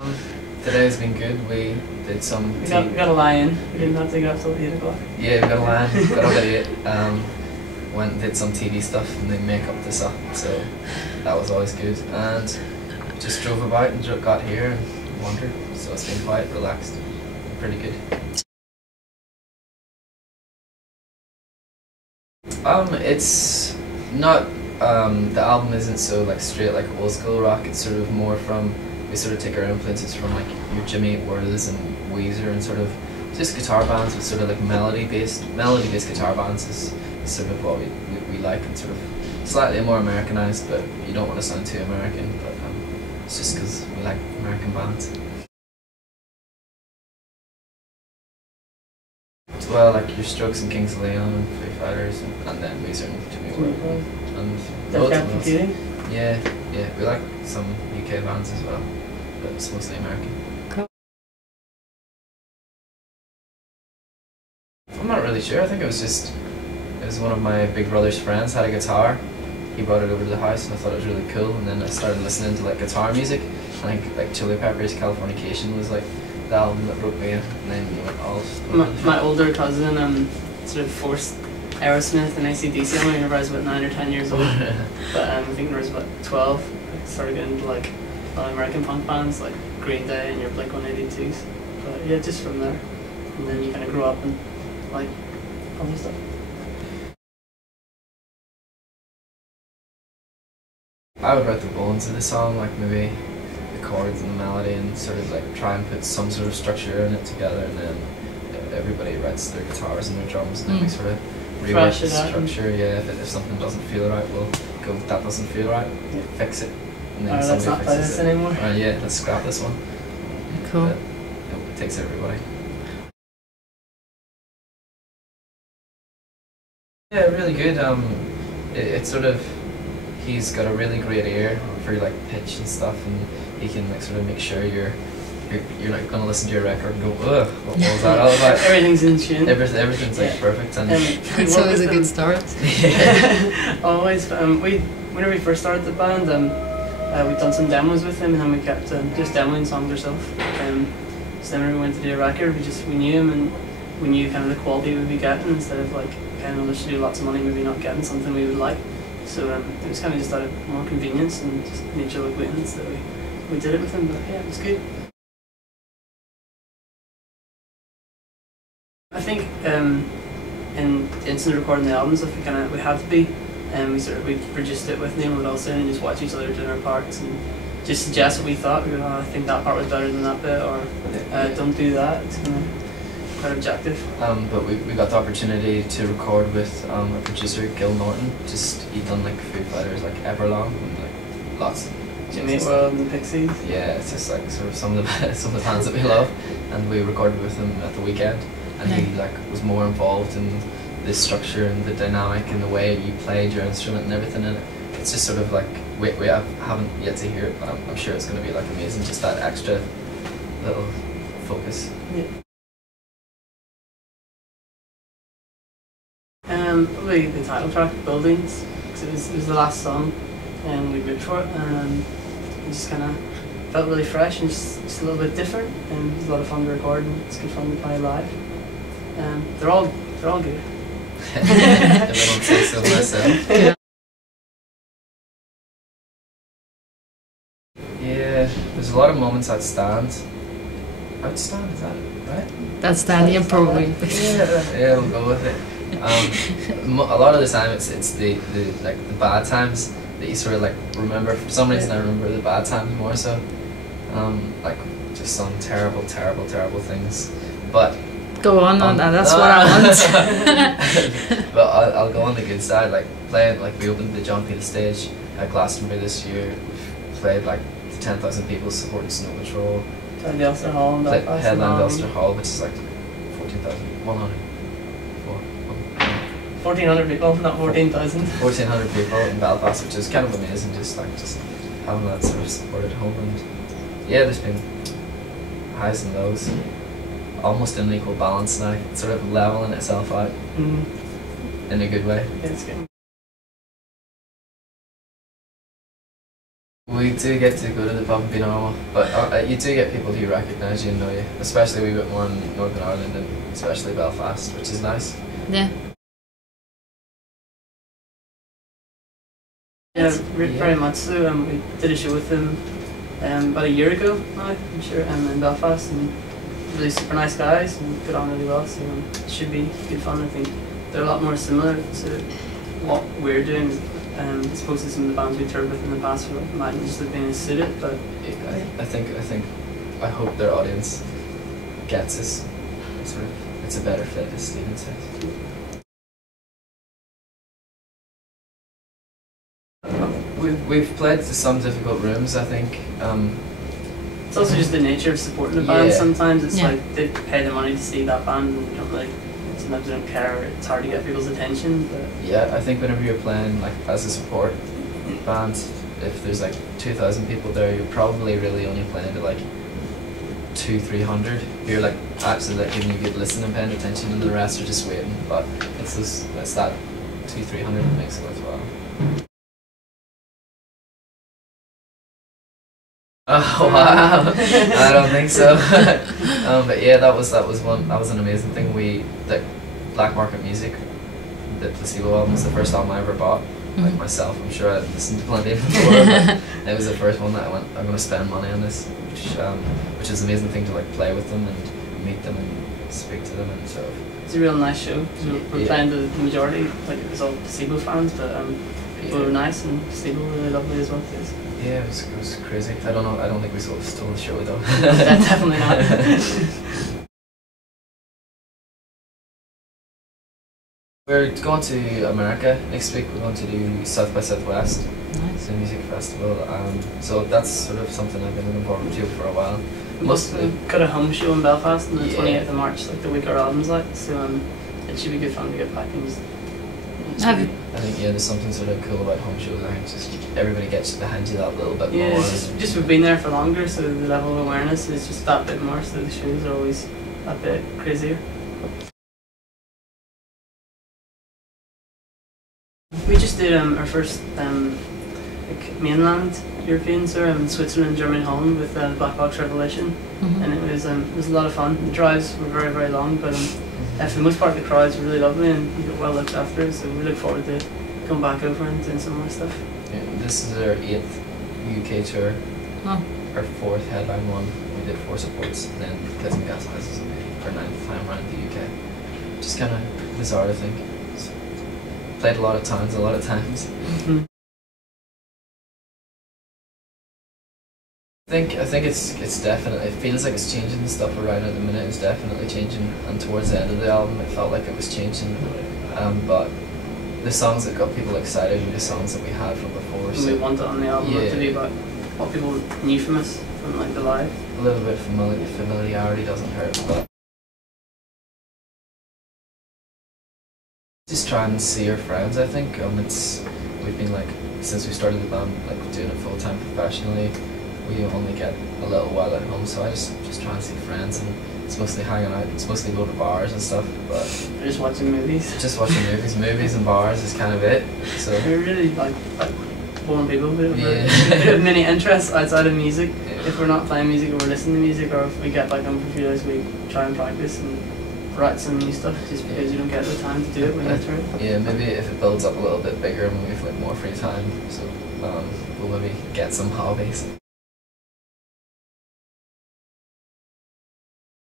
Today's been good. We did some. We got a lie-in. We didn't have to get up till 8 o'clock. Yeah, we got a lie-in. Got up at 8. Went and did some TV stuff and then make up this up. So that was always good. And just drove about and got here and wandered. So it's been quite relaxed. Pretty good. It's not. The album isn't so like straight like old school rock. It's sort of more from. We sort of take our influences from like your Jimmy Eat Worlds and Weezer and sort of just guitar bands with sort of like melody based guitar bands is sort of what we like, and sort of slightly more Americanized, but you don't want to sound too American, but it's just because we like American bands. Well, like your Strokes and Kings of Leon, Foo Fighters, and then Weezer and Jimmy Eat World, and loads of those. Yeah, we like some UK bands as well, but it's mostly American. Cool. I'm not really sure. I think it was one of my big brother's friends had a guitar. He brought it over to the house and I thought it was really cool, and then I started listening to like guitar music. I think like Chili Peppers' Californication was like the album that broke me in, and then you went all. My older cousin sort of forced Aerosmith and AC/DC on me whenever I was about 9 or 10 years old. But I think when I was about 12, I started getting into like American punk bands like Green Day and your Blink-182s. But yeah, just from there. And then you kind of grow up and like other stuff. I would write the bones of the song, like maybe the chords and the melody, and sort of like try and put some sort of structure in it together, and then everybody writes their guitars and their drums, and then we sort of rewrite the structure. Yeah, if something doesn't feel right, we'll go, that doesn't feel right, fix it, and then let's not play this anymore. Yeah, let's scrap this one. Cool. But it takes everybody. Yeah, really good. It's sort of, he's got a really great ear for like pitch and stuff, and he can like sort of make sure you're not going to listen to your record and go, ugh, what was that all about? Everything's in tune. Everything's like perfect, and it's always a good start. Yeah. Always. Whenever we first started the band, we'd done some demos with him, and then we kept just demoing songs ourselves. So then when we went to do a record, we knew him, and we knew kind of the quality we'd be getting, instead of like paying others to do lots of money, maybe not getting something we would like. So it was kind of just out of more convenience and just mutual acquaintance that we did it with him. But yeah, it was good. I think in instant recording the albums, if we have to be, we produced it with Neal also, and just watch each other doing our parts and just suggest what we thought. We go, oh, I think that part was better than that bit, or don't do that. It's kind of quite objective. But we got the opportunity to record with a producer, Gil Norton. He'd done like Foo Fighters, like Everlong, and like lots of Jimmy Eat World and the Pixies. Yeah, it's just like sort of some of the bands that we love, and we recorded with him at the weekend. And he like was more involved in the structure and the dynamic and the way you played your instrument and everything in it. It's just sort of like we haven't yet to hear it, but I'm sure it's going to be like amazing. Just that extra little focus. Yeah. Probably the title track, Buildings, because it was the last song, and we wrote for it, and it just kind of felt really fresh and just a little bit different, and it was a lot of fun to record, and it's good fun to play live. They're all good. If I don't say so myself. Yeah, there's a lot of moments Outstand, is that right? That's Stand, yeah, probably. Yeah, we'll go with it. A lot of the time it's the bad times that you sort of like remember. For some reason I remember the bad times more so. Like just some terrible things. But go on that, that's what I want. But I'll go on the good side, like playing, like we opened the John Peel stage at Glastonbury this year. We've played like 10,000 people supporting Snow Patrol. Headlined Ulster Hall in Belfast. Headlined Ulster Hall, which is like 14,100. 1,400 people, not 14,000. 1,400 people in Belfast, which is kind of amazing. Just having that sort of support at home, and yeah, there's been highs and lows. Almost in equal balance now, it's sort of leveling itself out in a good way. Yeah, it's good. We do get to go to the pub and be normal, but you do get people who recognise you and know you, especially a wee bit more in Northern Ireland and especially Belfast, which is nice. Yeah. Yeah, very much so. We did a show with them about a year ago now, I'm sure, in Belfast, and really super nice guys and got on really well, so it should be good fun. I think they're a lot more similar to what we're doing as opposed to some of the bands we toured with in the past who might just have been as suited, but I hope their audience gets us. Sort of, it's a better fit, as Stephen says. We've played to some difficult rooms, I think. It's also just the nature of supporting a band. Yeah. Sometimes it's like they pay the money to see that band and you don't really, sometimes they don't care, or it's hard to get people's attention. But Yeah, I think whenever you're playing like as a support band, if there's like 2,000 people there, you're probably really only playing to like 200-300. You're like actually like giving you good listening and paying attention, and the rest are just waiting. But it's that 200-300 that makes it worthwhile. Oh wow! I don't think so. But yeah, that was an amazing thing. That Black Market Music, the Placebo album, was the first album I ever bought. Like myself, I'm sure I'd listened to plenty before, but it was the first one that I went, I'm going to spend money on this, which is an amazing thing to like play with them and meet them and speak to them and sort of. it's a real nice show. So we're playing to the majority, like it was all Placebo fans, but people were nice and Placebo were really lovely as well. Yeah, it was crazy. I don't think we stole the show though. Definitely not. We're going to America next week. We're going to do South by Southwest. Nice. It's a music festival. So that's sort of something I've been looking forward to for a while. Mostly got a home show in Belfast on the Yeah. 28th of March, like the week our album's like, so it should be good fun to get back and just. Have you? I think there's something sort of cool about home shows. I think just everybody gets behind you that little bit Yeah, more. it's just we've been there for longer, so the level of awareness is just that bit more, so the shows are always a bit crazier. We just did our first like mainland European tour in Switzerland, Germany, Holland with Black Box Revelation, and it was a lot of fun. The drives were very, very long, but for the most part the crowds were really lovely and you got well looked after, so we look forward to going back over and doing some more stuff. Yeah, this is our 8th UK tour, our 4th headline one. We did 4 supports, and then Placebo Gas Houses for 9th time around the UK. Just kind of bizarre to think. Played a lot of times, I think it's definitely, it feels like it's changing. The stuff around at the minute is definitely changing, and towards the end of the album it felt like it was changing, but the songs that got people excited were the songs that we had from before. And so we wanted on the album to be about what people knew from us, from like the live. a little bit familiarity doesn't hurt, but just try and see your friends. I think we've been like, since we started the band, like doing it full time professionally, we only get a little while at home, so I just try and see friends, and it's mostly hanging out, it's mostly go to bars and stuff, but We're just watching movies. just watching movies and bars is kind of it. So We're really like boring people, but Yeah. we have many interests outside of music. Yeah. If we're not playing music or we're listening to music, or if we get back home for a few days, we try and practice and write some new stuff, just because you don't get the time to do it when you're through. yeah, maybe if it builds up a little bit bigger and we have like more free time, so we'll maybe get some hobbies.